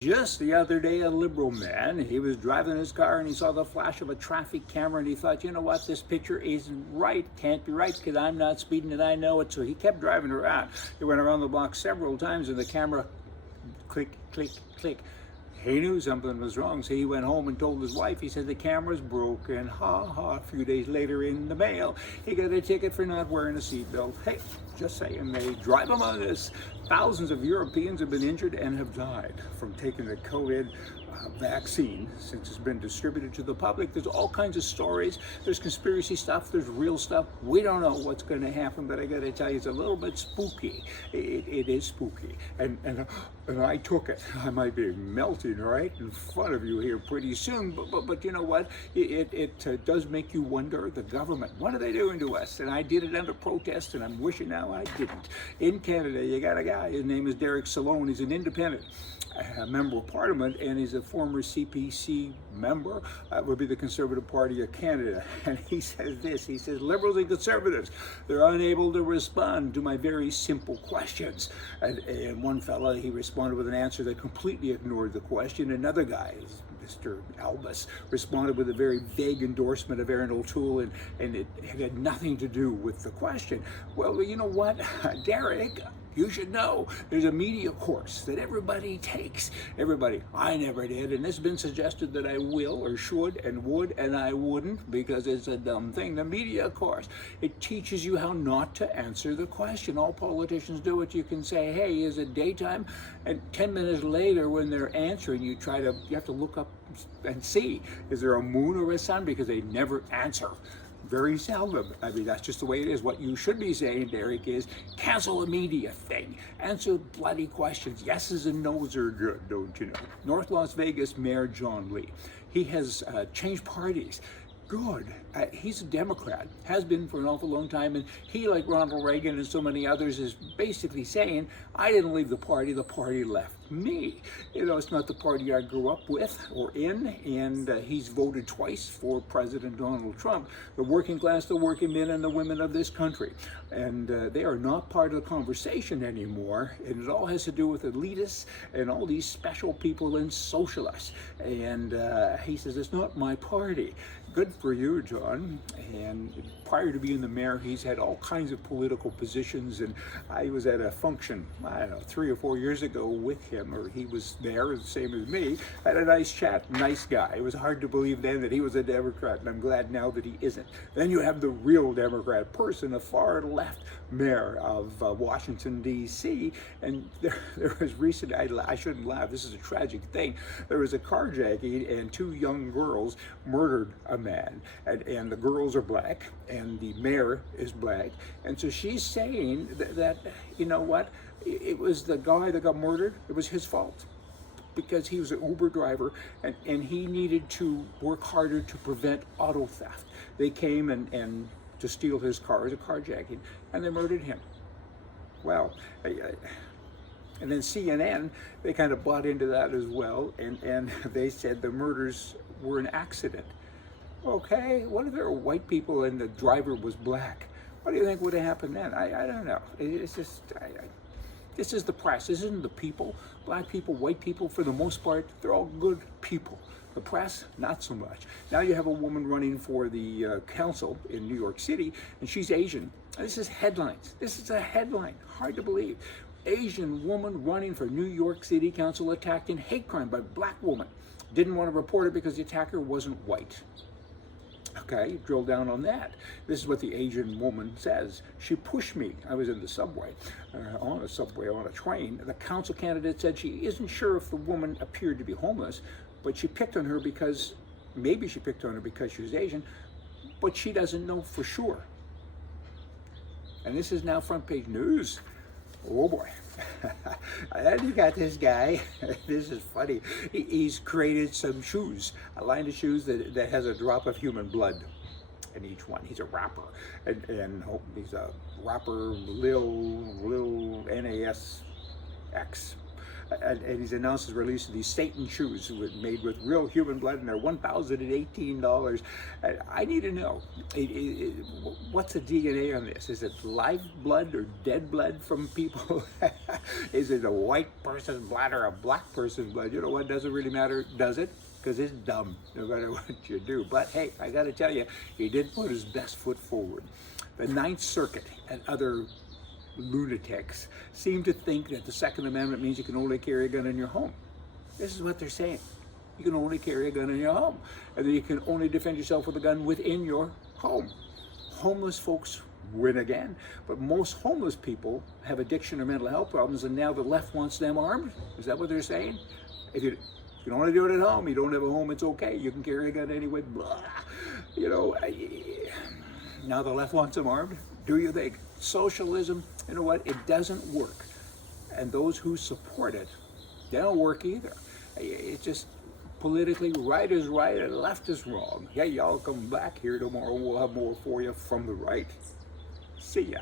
Just the other day, a liberal man, he was driving his car and he saw the flash of a traffic camera and he thought, you know what, this picture isn't right, can't be right because I'm not speeding and I know it. So he kept driving around. He went around the block several times and the camera click, click, click. He knew something was wrong, so he went home and told his wife. He said the camera's broken. Ha ha. A few days later in the mail, he got a ticket for not wearing a seatbelt. Hey, just saying, they drive among us. Thousands of Europeans have been injured and have died from taking the COVID vaccine since it's been distributed to the public. There's all kinds of stories. There's conspiracy stuff. There's real stuff. We don't know what's going to happen, but I got to tell you, it's a little bit spooky. It is spooky, and I took it. I might be melting right in front of you here pretty soon, but you know what? It does make you wonder. The government, what are they doing to us? And I did it under protest, and I'm wishing now I didn't. In Canada, you got a guy. His name is Derek Salone. He's an independent member of Parliament, and he's a former CPC member, would be the Conservative Party of Canada. And he says this, he says, Liberals and Conservatives, they're unable to respond to my very simple questions. And one fella, he responded with an answer that completely ignored the question. Another guy, Mr. Albus, responded with a very vague endorsement of Aaron O'Toole, and it had nothing to do with the question. Well, you know what, Derek, you should know there's a media course that everybody takes. Everybody. I never did, and it's been suggested that I will or should and would, and I wouldn't because it's a dumb thing. The media course, it teaches you how not to answer the question. All politicians do it. You can say, hey, is it daytime? And 10 minutes later when they're answering, you have to look up and see, is there a moon or a sun? Because they never answer. Very seldom. I mean, that's just the way it is. What you should be saying, Derek, is cancel the media thing. Answer bloody questions. Yeses and nos are good, don't you know? North Las Vegas Mayor John Lee. He has changed parties. Good. He's a Democrat, has been for an awful long time, and he, like Ronald Reagan and so many others, is basically saying, I didn't leave the party left me. You know, it's not the party I grew up with or in, and he's voted twice for President Donald Trump. The working class, the working men, and the women of this country. And they are not part of the conversation anymore, and it all has to do with elitists and all these special people and socialists. And he says, it's not my party. Good for you, John. And prior to being the mayor, he's had all kinds of political positions, and I was at a function, I don't know, 3 or 4 years ago with him, or he was there, the same as me. Had a nice chat, nice guy. It was hard to believe then that he was a Democrat, and I'm glad now that he isn't. Then you have the real Democrat person, a far left mayor of Washington, D.C., and there was recent, I shouldn't laugh, this is a tragic thing, there was a carjacking and 2 young girls murdered a man, and the girls are black, and the mayor is black, and so she's saying that you know what, it was the guy that got murdered, it was his fault, because he was an Uber driver, and he needed to work harder to prevent auto theft. They came and to steal his car, as a carjacking, and they murdered him. Well, and then CNN, they kind of bought into that as well, and they said the murders were an accident. Okay, what if there were white people and the driver was black? What do you think would have happened then? I don't know. It's just, this is the press. This isn't the people. Black people, white people, for the most part, they're all good people. The press, not so much. Now you have a woman running for the council in New York City, and she's Asian. This is headlines. This is a headline. Hard to believe. Asian woman running for New York City Council attacked in hate crime by black woman. Didn't want to report it because the attacker wasn't white. Okay, drill down on that. This is what the Asian woman says. She pushed me. I was in the subway, on a train. The council candidate said she isn't sure if the woman appeared to be homeless, but she picked on her because, maybe she picked on her because she was Asian, but she doesn't know for sure. And this is now front page news. Oh boy. And you got this guy, this is funny, he's created some shoes, a line of shoes that has a drop of human blood in each one. He's a rapper, and he's a rapper, Lil NASX. and he's announced his release of these Satan shoes made with real human blood, and they're $1,018. I need to know, what's the DNA on this? Is it live blood or dead blood from people? Is it a white person's blood or a black person's blood? You know what, doesn't really matter, does it? Because it's dumb, no matter what you do. But hey, I gotta tell you, he did put his best foot forward. The Ninth Circuit and other lunatics seem to think that the Second Amendment means you can only carry a gun in your home. This is what they're saying. You can only carry a gun in your home, and then you can only defend yourself with a gun within your home. Homeless folks win again, but most homeless people have addiction or mental health problems, and now the left wants them armed. Is that what they're saying? If you can only do it at home, you don't have a home, it's okay. You can carry a gun anyway. Blah. You know, now the left wants them armed. Do you think? Socialism, you know what, it doesn't work. And those who support it, they don't work either. It's just politically right is right and left is wrong. Yeah, y'all come back here tomorrow. We'll have more for you from the right. See ya.